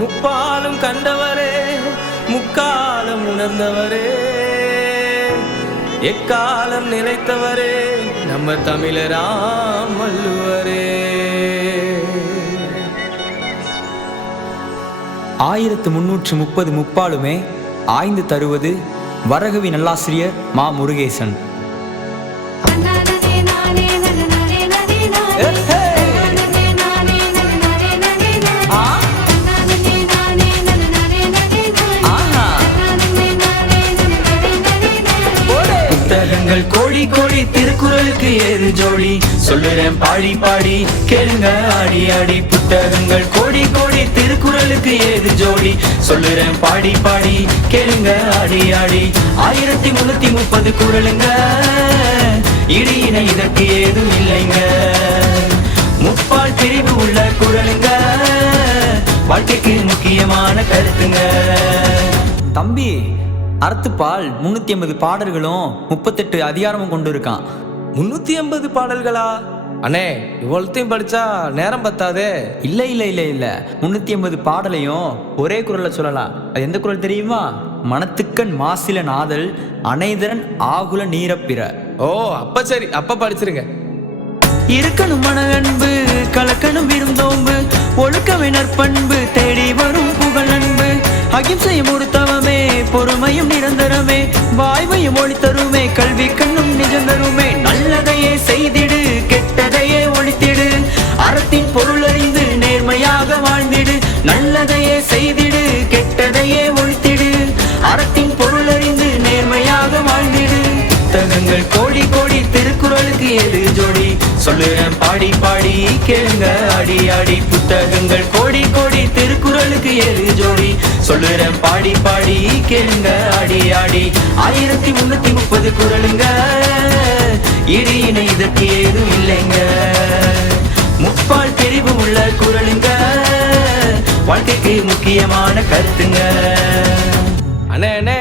முப்பாலும் கண்டவரே முக்காலம் உணர்ந்தவரே. எக்காலம் நிலைத்தவரே நம்ம தமிழராம் வள்ளுவரே. ஆயிரத்து முன்னூற்று முப்பது முப்பாலுமே ஆய்ந்து தருவது வரகவி நல்லாசிரியர் மா முருகேசன். புத்தகங்கள் கோடி கோடி திருக்குறளுக்கு ஏது ஜோடி. சொல்லுறேன் பாடி பாடி. கேளுங்க ஆடி ஆடி. புத்தகங்கள். கோடி கோடி திருக்குறளுக்கு ஏது ஜோடி. சொல்லுறேன் பாடி பாடி. கேளுங்க ஆடி ஆடி. ஆயிரத்தி முன்னூத்தி முப்பது குரலுங்க இடி இதற்கு ஏதும் இல்லைங்க. முப்பால் பிரிவு உள்ள குரலுங்க வாழ்க்கைக்கு முக்கியமான கருத்துங்க. தம்பி அறத்துப்பால் முன்னூத்தி ஐம்பது பாடல்களும் முப்பத்தெட்டு அதிகாரமும் கொண்டு இருக்கான் முன்னூத்தி ஐம்பது பாடல்களா? அண்ணே இவ்வளத்தையும் படிச்சா நேரம் பத்தாதே. இல்ல இல்ல இல்ல இல்ல. முன்னூத்தி ஐம்பது பாடலையும் ஒரே குரல்ல சொல்லலாம். அது எந்த குரல் தெரியுமா? மனத்துக்கண் மாசில நாதல் அனைதரன் ஆகுல நீரப்பிற. ஓ அப்ப சரி. அப்ப படிச்சிருங்க. இருக்கணும் மன அன்பு கலக்கணும் விருந்தோம்பு. ஒழுக்கவினர் பண்பு தேடி வரும் புகழ் அன்பு. அகிம்சையும் ஒரு தவமே பொறுமையும் நிரந்தரமே. வாய்மையும் ஒளி தருமே கல்வி கண்ணும் நிஜம் தருமே. நல்லதையே செய்திடு கெட்டதையே ஒழித்திடு. அறத்தின் பொருள் அறிந்து நேர்மையாக வாழ்ந்திடு. நல்லதையே செய்திடு கெட்டதையே ஒழித்திடு. அறத்தின் பொருள் அறிந்து நேர்மையாக வாழ்ந்திடு. புத்தகங்கள் கோடி கோடி திருக்குறளுக்கு எது ஜோடி? சொல்லுறேன் பாடி பாடி கேளுங்க. அடி அடி புத்தகங்கள் கோடி கோடி திருக்குறளுக்கு ஏறு ஜோடி. சொல்லுறேன் பாடி பாடி கேளுங்க. அடி அடி ஆயிரத்தி முன்னூத்தி முப்பது குறளுங்க. இடி இணை இதற்கு ஏதும் இல்லைங்க. முப்பால் பிரிவு உள்ள குறளுங்க. வாழ்க்கைக்கு முக்கியமான கருத்துங்க. அண்ணே அண்ணே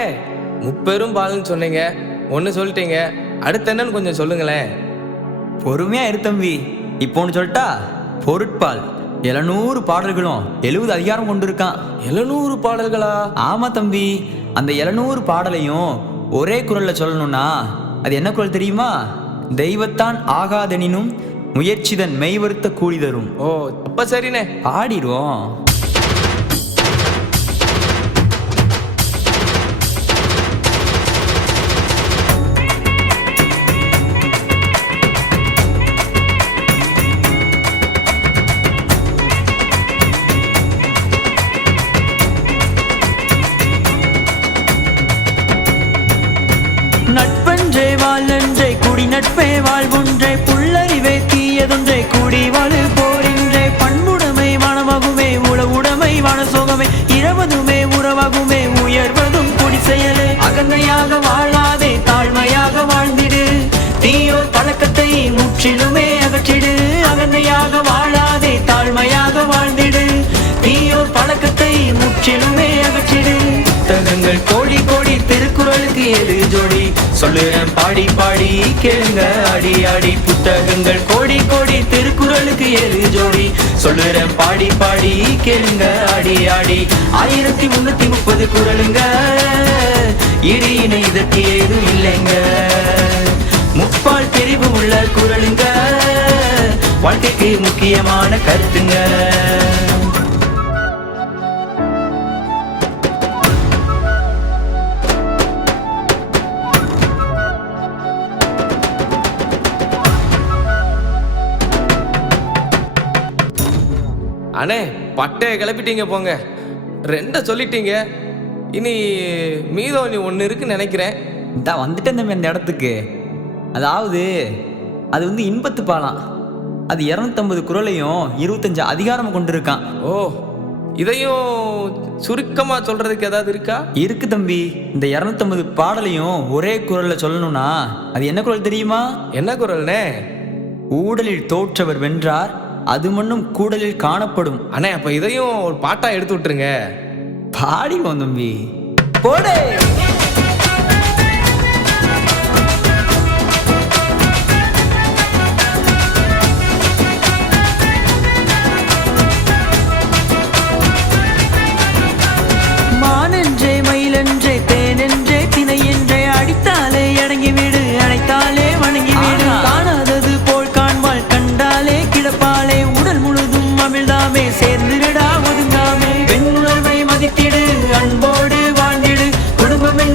முப்பெரும் பால்னு சொன்னீங்க. ஒன்னு சொல்லிட்டீங்க. அடுத்த என்னன்னு கொஞ்சம் சொல்லுங்களேன். பொறுமையா இரு தம்பி. இப்போ ஒன்று சொல்லிட்டா பொருட்பால். எழுநூறு பாடல்களும் எழுபது அதிகாரம் கொண்டு இருக்கான் எழுநூறு பாடல்களா? ஆமா தம்பி. அந்த எழுநூறு பாடலையும் ஒரே குரல்ல சொல்லணும்னா அது என்ன குரல் தெரியுமா? தெய்வத்தான் ஆகாதெனினும் முயற்சிதன் மெய்வருத்த கூலி தரும். ஓ அப்ப சரிண்ணே. பாடிடுவோம் நட்பன்றே வாழ்நன்றே குடி நட்பே வாழ்வொன்றே புள்ளறிவே தீயதொன்றே கூடி வாழு போரின்றே பண்புடைமை மனமாகுமே உளவுடைமை மனசோகமே இரவதுமே உறவாகுமே உயர்வதும் குடி செயலே. அகந்தையாக வாழாதே தாழ்மையாக வாழ்ந்திடு. தீயோர் பழக்கத்தை முற்றிலுமே அகற்றிடு. அகந்தையாக வாழாதே தாழ்மையாக வாழ்ந்திடு. தீயோர் பழக்கத்தை முற்றிலுமே அகற்றிடு. புத்தகங்கள் சொல்லுறேன் பாடி பாடி கேளுங்க அடி அடி. புத்தகங்கள் கோடி கோடி திருக்குறளுக்கு எது ஜோடி. சொல்லுறேன் பாடி பாடி கேளுங்க அடி அடி. ஆயிரத்தி முன்னூத்தி முப்பது குரலுங்க இடி இணை இதற்கு ஏதும் இல்லைங்க. முப்பால் தெரிவு உள்ள குரலுங்க வாழ்க்கைக்கு முக்கியமான கருத்துங்க. அண்ணே பட்டைய கிளப்பிட்டீங்க போங்க. ரெண்ட சொல்லிட்டீங்க. இனி மீதம் நீ ஒன்று இருக்குன்னு நினைக்கிறேன். இதான் வந்துட்டேன் தம்பி அந்த இடத்துக்கு. அதாவது அது வந்து இன்பத்து பாலாம். அது இரநூத்தம்பது குரலையும் இருபத்தஞ்சு அதிகாரம் கொண்டிருக்கான். ஓ இதையும் சுருக்கமாக சொல்றதுக்கு ஏதாவது இருக்கா? இருக்கு தம்பி. இந்த இரநூத்தம்பது பாடலையும் ஒரே குரல்ல சொல்லணும்னா அது என்ன குரல் தெரியுமா? என்ன குரல்னே? ஊடலில் தோற்றவர் வென்றார் அது மண்ணும் கூடலில் காணப்படும். அண்ணே அப்போ இதையும் ஒரு பாட்டாக எடுத்து விட்டுருங்க. பாடிடுவோம் தம்பி. போடே.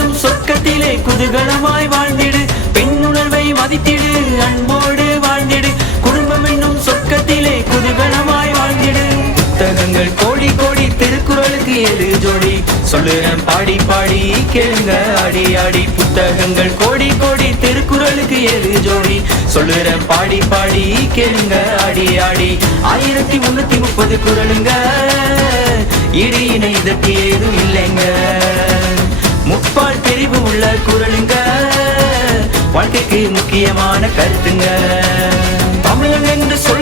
என்னும் சொர்க்கத்திலே குதூகலமாய் வாழ்ந்திடு. பெண்ணுணர்வை மதித்திடு அன்போடு வாழ்ந்திடு. குடும்பம் என்னும் சொர்க்கத்திலே குதூகலமாய் வாழ்ந்திடு. புத்தகங்கள் கோடி கோடி திருக்குறளுக்கு ஏழு ஜோடி. சொல்லுறேன் பாடி பாடி கேளுங்க அடி ஆடி. புத்தகங்கள் கோடி கோடி திருக்குறளுக்கு ஏழு ஜோடி. சொல்லுறேன் பாடி பாடி கேளுங்க அடி ஆடி. ஆயிரத்தி முன்னூத்தி முப்பது குறளுங்க. இடி இணை இதற்கு ஏதும் இல்லைங்க. முப்பால் தெரிவு உள்ள குரலுங்க. வாழ்க்கைக்கு முக்கியமான கருத்துங்க. தமிழன் என்று சொல்ல